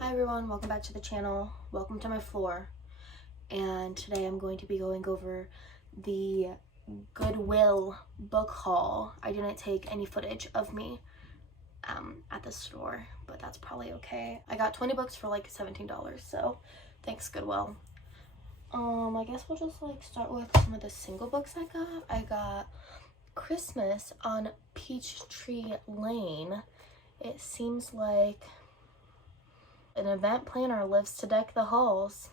Hi everyone, welcome back to the channel. Welcome to my floor. And today I'm going to be going over the Goodwill book haul. I didn't take any footage of me at the store, but that's probably okay. I got 20 books for like $17, so thanks Goodwill. I guess we'll just like start with some of the single books I got. I got Christmas on Peachtree Lane. It seems like an event planner lives to deck the halls.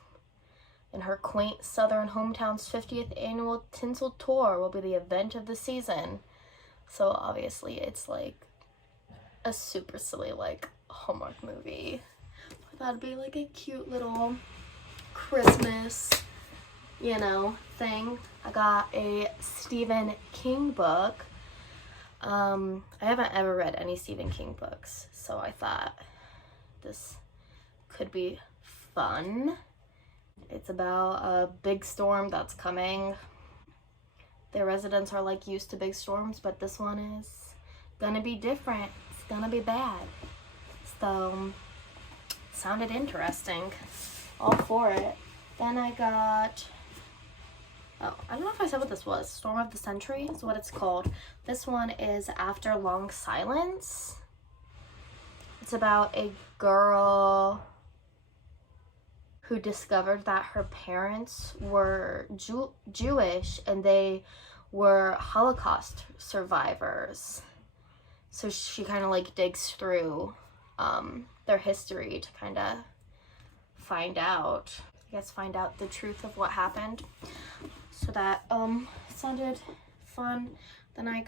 In her quaint southern hometown's 50th annual tinsel tour will be the event of the season. So obviously it's like a super silly like Hallmark movie. I thought it'd be like a cute little Christmas, you know, thing. I got a Stephen King book. I haven't ever read any Stephen King books, so I thought this could be fun. It's about a big storm that's coming. Their residents are like used to big storms, but this one is gonna be different. It's gonna be bad. So, sounded interesting. All for it. Then I got, oh, I don't know if I said what this was. Storm of the Century is what it's called. This one is After Long Silence. It's about a girl who discovered that her parents were Jewish and they were Holocaust survivors. So she kind of like digs through their history to kind of find out the truth of what happened. So that sounded fun. Then I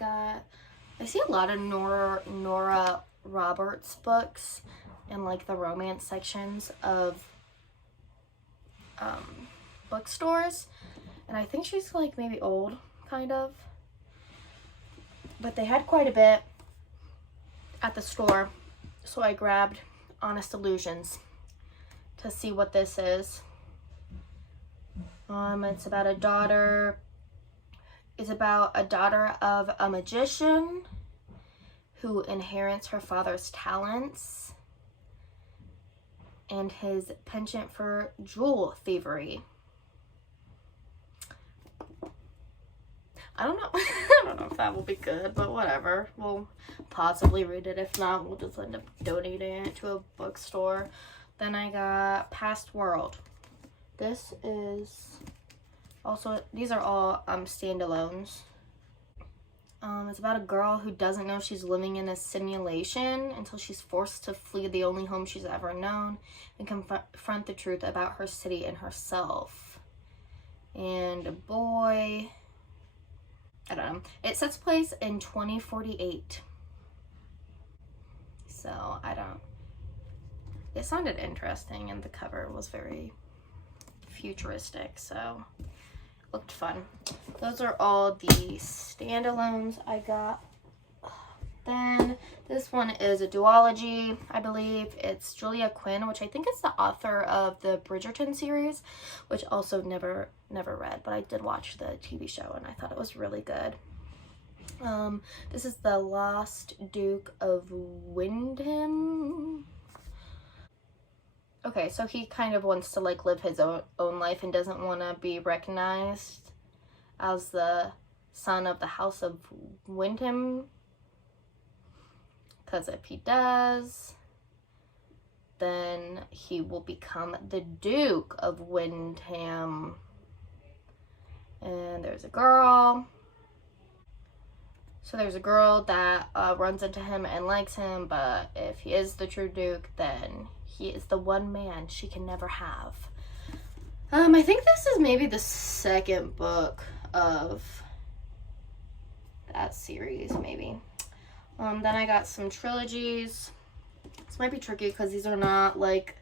see a lot of Nora Roberts books in like the romance sections of bookstores, and I think she's like maybe old, kind of, but they had quite a bit at the store, so I grabbed Honest Illusions to see what this is. It's about a daughter of a magician who inherits her father's talents and his penchant for jewel thievery. I don't know. I don't know if that will be good, but whatever. We'll possibly read it. If not, we'll just end up donating it to a bookstore. Then I got Past World. This is also, these are all standalones. It's about a girl who doesn't know she's living in a simulation until she's forced to flee the only home she's ever known and confront the truth about her city and herself. And a boy, I don't know. It sets place in 2048. So, it sounded interesting and the cover was very futuristic, so looked fun. Those are all the standalones I got. Then this one is a duology, I believe. It's Julia Quinn, which I think is the author of the Bridgerton series, which also never read, but I did watch the TV show and I thought it was really good. This is The Lost Duke of Windham. Okay, so he kind of wants to like live his own life and doesn't want to be recognized as the son of the House of Windham, because if he does, then he will become the Duke of Windham. And there's a girl. So there's a girl that runs into him and likes him, but if he is the true Duke, then he is the one man she can never have. I think this is maybe the second book of that series, maybe. Then I got some trilogies. This might be tricky because these are not like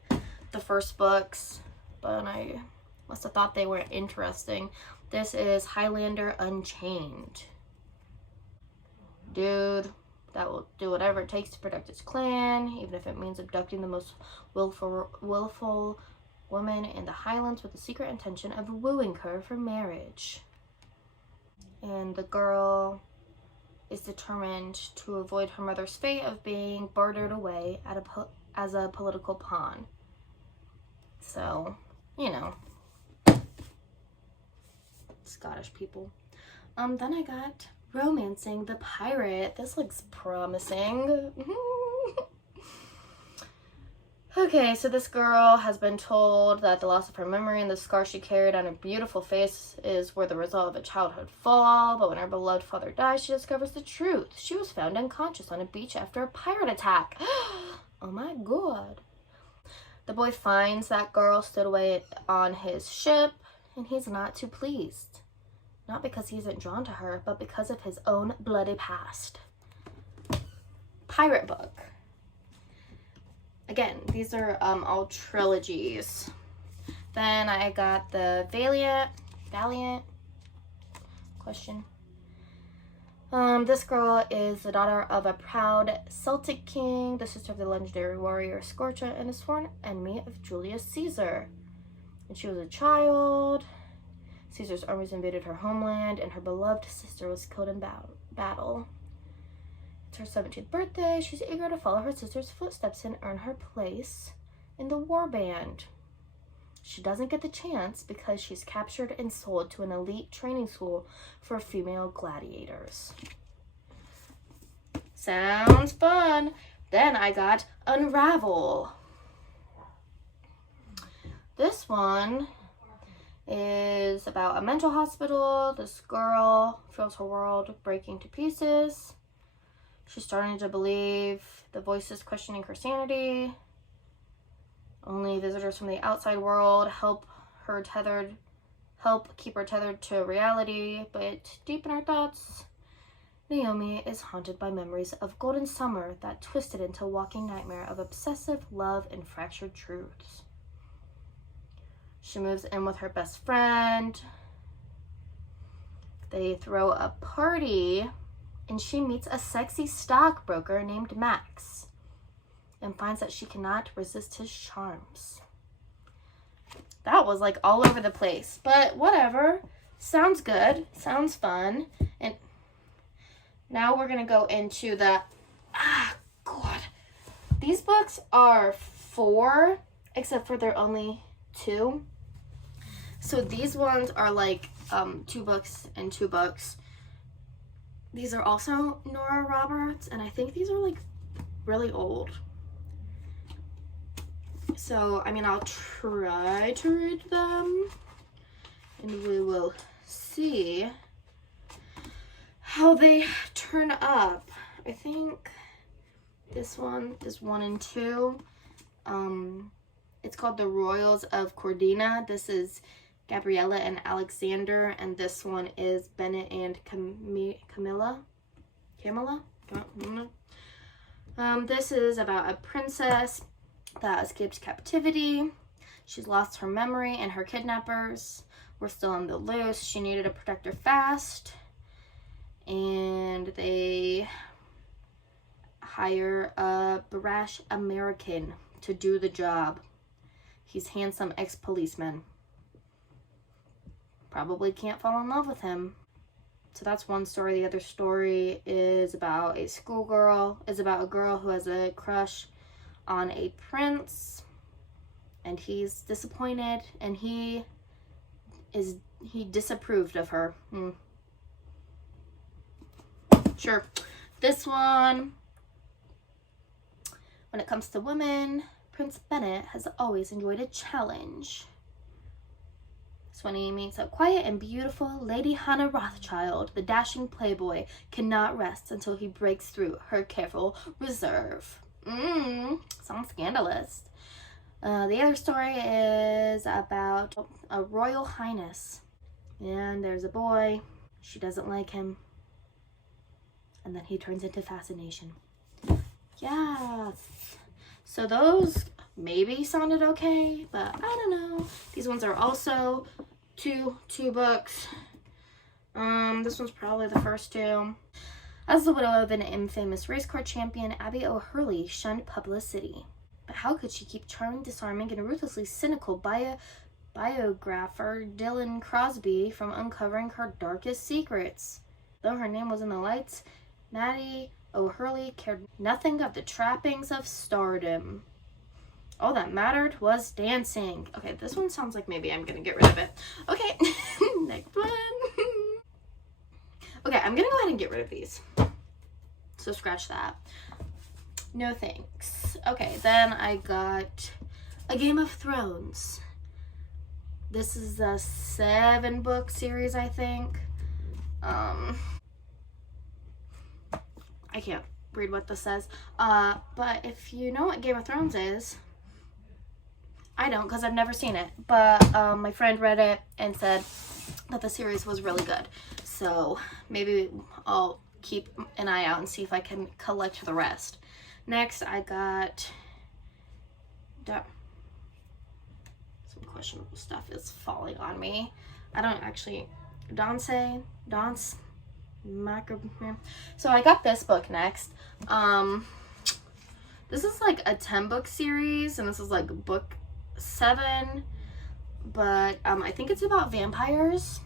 the first books, but I must have thought they were interesting. This is Highlander Unchained. Dude that will do whatever it takes to protect his clan, even if it means abducting the most willful woman in the Highlands with the secret intention of wooing her for marriage. And the girl is determined to avoid her mother's fate of being bartered away as a political pawn. So, you know, Scottish people. Then I got Romancing the Pirate. This looks promising. Okay, so this girl has been told that the loss of her memory and the scar she carried on her beautiful face were the result of a childhood fall, but when her beloved father dies, she discovers the truth. She was found unconscious on a beach after a pirate attack. Oh my god. The boy finds that girl stowed away on his ship, and he's not too pleased. Not because he isn't drawn to her, but because of his own bloody past. Pirate book. Again, these are all trilogies. Then I got the Valiant question. This girl is the daughter of a proud Celtic king, the sister of the legendary warrior Scorcha, and a sworn enemy of Julius Caesar. When she was a child, Caesar's armies invaded her homeland, and her beloved sister was killed in battle. It's her 17th birthday. She's eager to follow her sister's footsteps and earn her place in the war band. She doesn't get the chance because she's captured and sold to an elite training school for female gladiators. Sounds fun. Then I got Unravel. This one is about a mental hospital. This girl feels her world breaking to pieces. She's starting to believe the voices questioning her sanity. Only visitors from the outside world help keep her tethered to reality. But deep in her thoughts, Naomi is haunted by memories of golden summer that twisted into a walking nightmare of obsessive love and fractured truths. She moves in with her best friend. They throw a party, and she meets a sexy stockbroker named Max and finds that she cannot resist his charms. That was like all over the place, but whatever. Sounds good. Sounds fun. And now we're going to go into the... God. These books are 4, except for they're only 2. So these ones are like 2 books and 2 books. These are also Nora Roberts, and I think these are like really old. So, I mean, I'll try to read them, and we will see how they turn up. I think this one is 1 and 2. It's called The Royals of Cordina. This is Gabriella and Alexander, and this one is Bennett and Camilla. This is about a princess that escapes captivity. She's lost her memory, and her kidnappers were still on the loose. She needed to protect her fast, and they hire a brash American to do the job. He's handsome ex-policeman. Probably can't fall in love with him. So that's one story. The other story is about a schoolgirl. It's about a girl who has a crush on a prince, and he's disappointed, and he disapproved of her. Sure. This one, when it comes to women, Prince Bennett has always enjoyed a challenge. When he meets a quiet and beautiful Lady Hannah Rothschild, the dashing playboy cannot rest until he breaks through her careful reserve. Sounds scandalous. The other story is about a royal highness. And there's a boy. She doesn't like him. And then he turns into fascination. Yes. So those maybe sounded okay, but I don't know. These ones are also two books. This one's probably the first 2. As the widow of an infamous racecourse champion, Abby O'Hurley shunned publicity. But how could she keep charming, disarming, and ruthlessly cynical biographer Dylan Crosby from uncovering her darkest secrets? Though her name was in the lights, Maddie O'Hurley cared nothing of the trappings of stardom. All that mattered was dancing. Okay, this one sounds like maybe I'm gonna get rid of it. Okay, next one. Okay, I'm gonna go ahead and get rid of these. So scratch that. No thanks. Okay, then I got A Game of Thrones. This is a 7-book series, I think. I can't read what this says. But if you know what Game of Thrones is, I don't, because I've never seen it. But my friend read it and said that the series was really good. So maybe I'll keep an eye out and see if I can collect the rest. Next, I got some questionable stuff is falling on me. I don't actually dance. So I got this book next. This is like a 10-book series, and this is like book 7, but I think it's about vampires,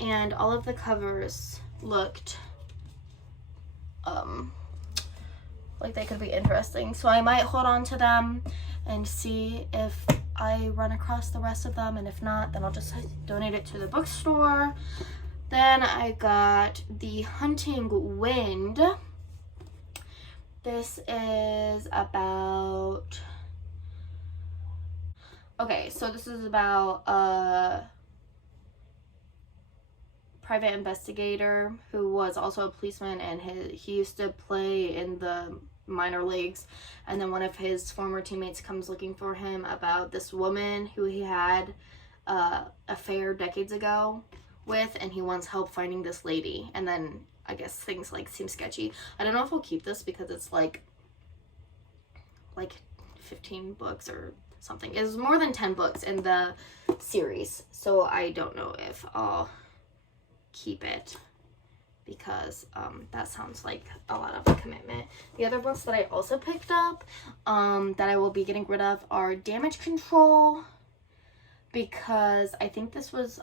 and all of the covers looked like they could be interesting, so I might hold on to them and see if I run across the rest of them, and if not, then I'll just donate it to the bookstore. Then I got The Hunting Wind. This is about, okay, so this is about a private investigator who was also a policeman, and he used to play in the minor leagues, and then one of his former teammates comes looking for him about this woman who he had an affair decades ago with, and he wants help finding this lady. And then I guess things like seem sketchy. I don't know if I'll keep this because it's like 15 books or something. It's more than 10 books in the series, so I don't know if I'll keep it because that sounds like a lot of a commitment. The other books that I also picked up that I will be getting rid of are Damage Control, because I think this was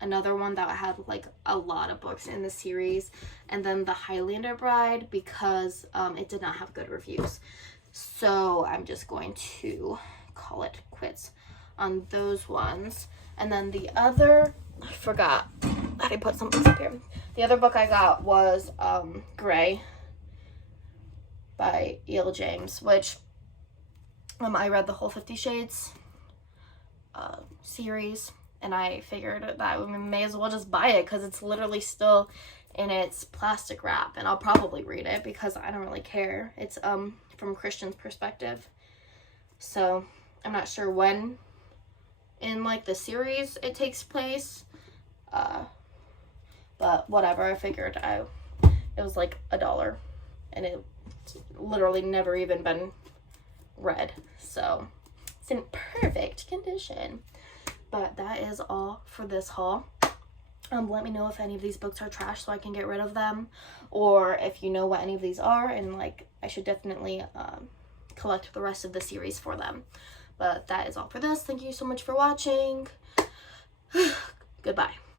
another one that had like a lot of books in the series, and then The Highlander Bride, because it did not have good reviews. So I'm just going to call it quits on those ones. And then the other, I forgot how to put something up here. The other book I got was Grey by E.L. James, which I read the whole 50 Shades series, and I figured that I may as well just buy it because it's literally still in its plastic wrap, and I'll probably read it because I don't really care. It's from Christian's perspective, so I'm not sure when in like the series it takes place, but whatever. I figured it was like $1, and it literally never even been read, so it's in perfect condition. But that is all for this haul. Let me know if any of these books are trash so I can get rid of them, or if you know what any of these are, and like I should definitely collect the rest of the series for them. But that is all for this. Thank you so much for watching. Goodbye.